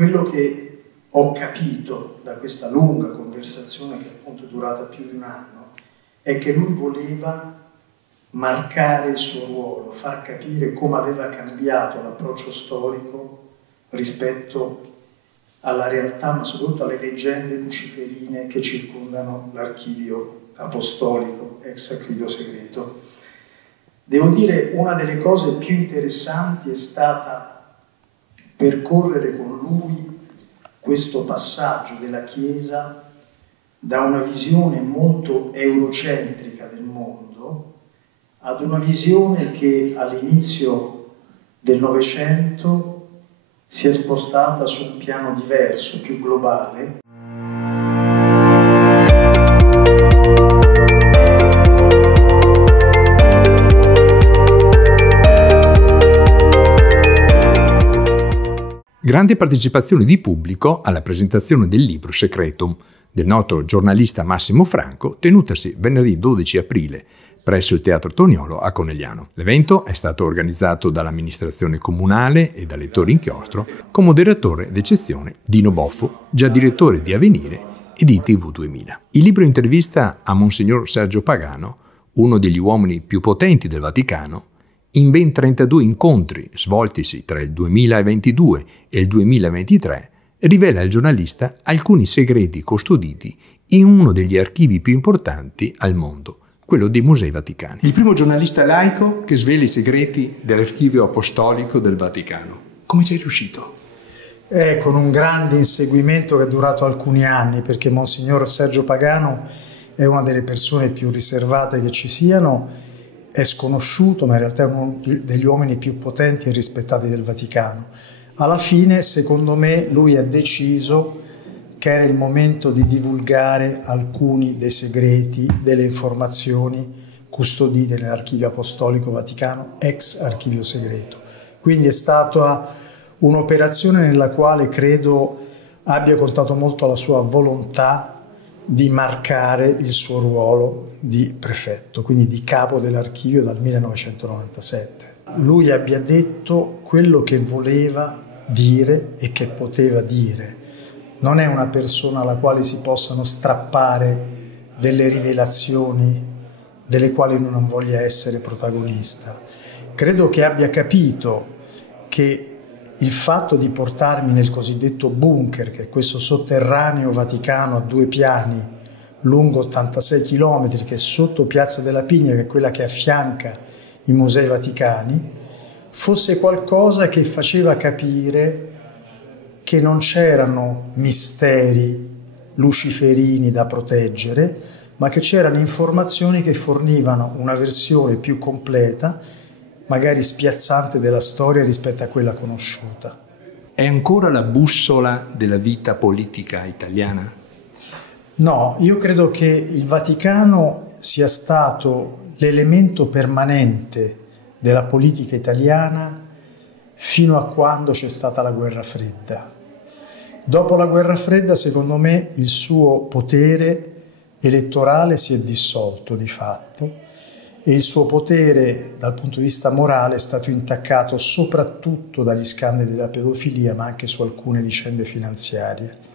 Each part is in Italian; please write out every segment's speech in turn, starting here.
quello che ho capito da questa lunga conversazione, che appunto è durata più di un anno, è che lui voleva marcare il suo ruolo, far capire come aveva cambiato l'approccio storico rispetto alla realtà, ma soprattutto alle leggende luciferine che circondano l'archivio apostolico, ex archivio segreto. Devo dire, una delle cose più interessanti è stata percorrere con lui questo passaggio della Chiesa da una visione molto eurocentrica del mondo ad una visione che all'inizio del Novecento si è spostata su un piano diverso, più globale. Grande partecipazione di pubblico alla presentazione del libro Secretum del noto giornalista Massimo Franco, tenutasi venerdì 12 aprile presso il Teatro Toniolo a Conegliano. L'evento è stato organizzato dall'amministrazione comunale e da Lettori Inchiostro, con moderatore d'eccezione Dino Boffo, già direttore di Avvenire e di TV 2000. Il libro intervista a Monsignor Sergio Pagano, uno degli uomini più potenti del Vaticano, in ben 32 incontri svoltisi tra il 2022 e il 2023, rivela il giornalista alcuni segreti custoditi in uno degli archivi più importanti al mondo, quello dei Musei Vaticani. Il primo giornalista laico che svela i segreti dell'archivio apostolico del Vaticano. Come ci è riuscito? Con un grande inseguimento che è durato alcuni anni, perché Monsignor Sergio Pagano è una delle persone più riservate che ci siano, è sconosciuto, ma in realtà è uno degli uomini più potenti e rispettati del Vaticano. Alla fine, secondo me, lui ha deciso che era il momento di divulgare alcuni dei segreti, delle informazioni custodite nell'Archivio Apostolico Vaticano, ex Archivio Segreto. Quindi è stata un'operazione nella quale credo abbia contato molto la sua volontà di marcare il suo ruolo di prefetto, quindi di capo dell'archivio dal 1997. Lui abbia detto quello che voleva dire e che poteva dire. Non è una persona alla quale si possano strappare delle rivelazioni delle quali lui non voglia essere protagonista. Credo che abbia capito che il fatto di portarmi nel cosiddetto bunker, che è questo sotterraneo vaticano a 2 piani, lungo 86 km, che è sotto Piazza della Pigna, che è quella che affianca i Musei Vaticani, fosse qualcosa che faceva capire che non c'erano misteri luciferini da proteggere, ma che c'erano informazioni che fornivano una versione più completa, magari spiazzante, della storia rispetto a quella conosciuta. È ancora la bussola della vita politica italiana? No, io credo che il Vaticano sia stato l'elemento permanente della politica italiana fino a quando c'è stata la Guerra Fredda. Dopo la Guerra Fredda, secondo me, il suo potere elettorale si è dissolto di fatto e il suo potere dal punto di vista morale è stato intaccato soprattutto dagli scandali della pedofilia, ma anche su alcune vicende finanziarie.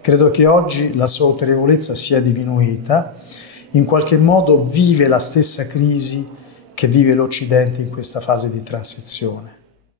Credo che oggi la sua autorevolezza sia diminuita, in qualche modo vive la stessa crisi che vive l'Occidente in questa fase di transizione.